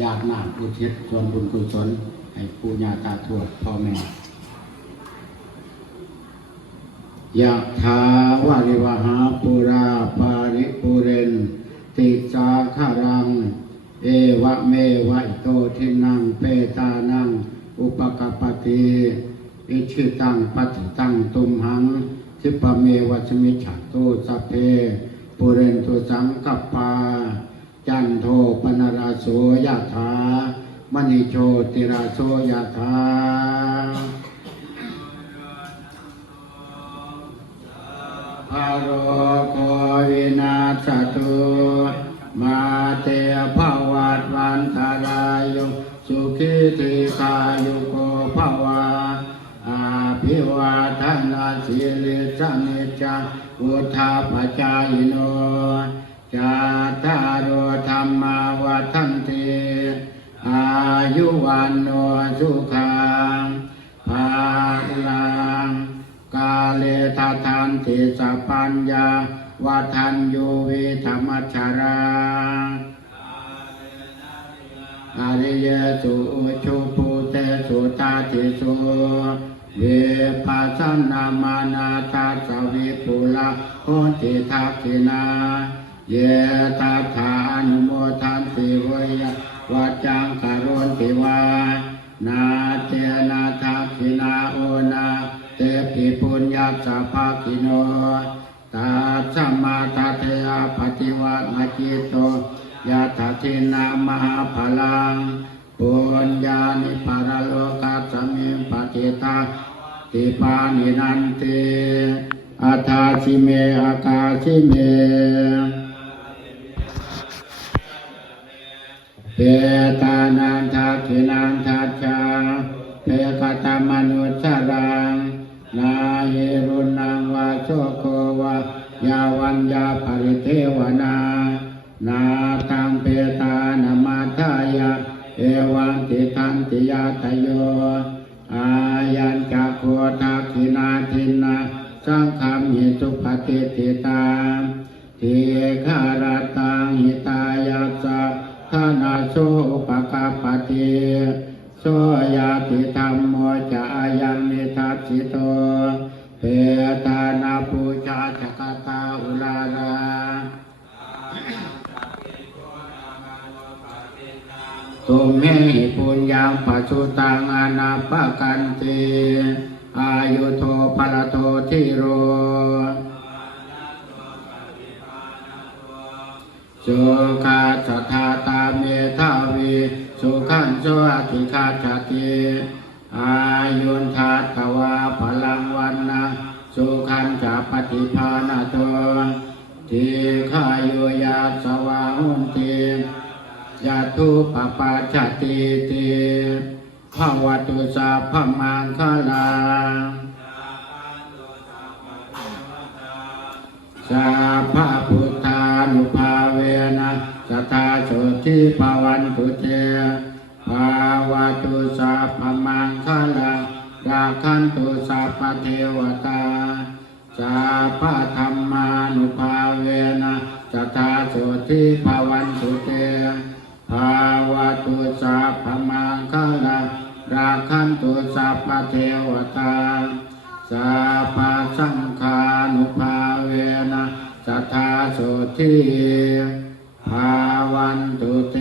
ญาตินาคอุทิศส่วนบุญกุศลให้ปู่ย่าตาทวดพ่อแม่ยะถาวาริวหาปุราปาริปุเรนติสาคารังเอวะเมวะอิโตทินังเปตานังอุปกปปติอิชิตังปัจตังตุมหังทิปเมวัชมิจฉาตุสัพเพปุเรนตุสังกัปปาจันโทปนราโสยะถามณิโชติราโสยะถาภาโรโควินาศตุมาเตภวัตวันตรายโยสุขิติกายุโกภวะอาภิวาทนาสิริสนิจังอุทาปจายโนจาตารโอธรรมาวัฏันติอายุวันโนสุขังภาลังกาเลทะทันติสัพพัญญาวัฏันยูวิธรรมชาราอริยสุชุปุเตสุตาติสุเวปัสสนามานาทัสสวิปุละโหติทักขินาเยตัทธาอนุโมทันติเวยวัจจังกโรนติวานาเตนะทักขินาโอนาเตปิปุญญาสัพพคิโนตัสสมาทัตเตอะปฏิวัติจิตโตยะถาทินามหาพลังปุญญานิปารโลกัสสมิงปฏิตาติปานินันติอัฏฐาสิเมอากาสิเมเปตานันทักขินันทัจจาเปกตามนุชรังนาเยรุนังวาโชโกวายาวันยาปริเทวนานาตังเปตานามาทายาเอวังติทันติยาตโยอายัญจักโคทักขินาทินนาสังฆามิสุปฏิทิตาทีฆารตังหิตายัสสะธนาโสปะกาปติโสยาติธรรมโมจะอายังนิทัสสิโตเปตานาปูชาจักตาอุลาราตุเมหิปุญญังปัจจุตังอนาปกันติอายุโทภลโททิโรสุขาสัทธาตาเมธาวีสุขันโสอธิคาชติอายุนทัตตวาพลังวันนะสุขันจะปฏิภาณโตทีขายุยาสวาหุนติยาทุปปะชติติภวตุสัพพมังคลังสัพพพุทธานุภาเวนะสัทธาโสติภวันตุเตภวตุสัพพมังคลังราคันตุสัพพเทวตาสัพพธัมมานุภาเวนะสัทธาโสติภวันตุเตภาวะตุสัพพมังคลังราคันตุสัพพเทวตาสัพพสังฆานุภาเวนะสัทธาโสติภาวันตุเต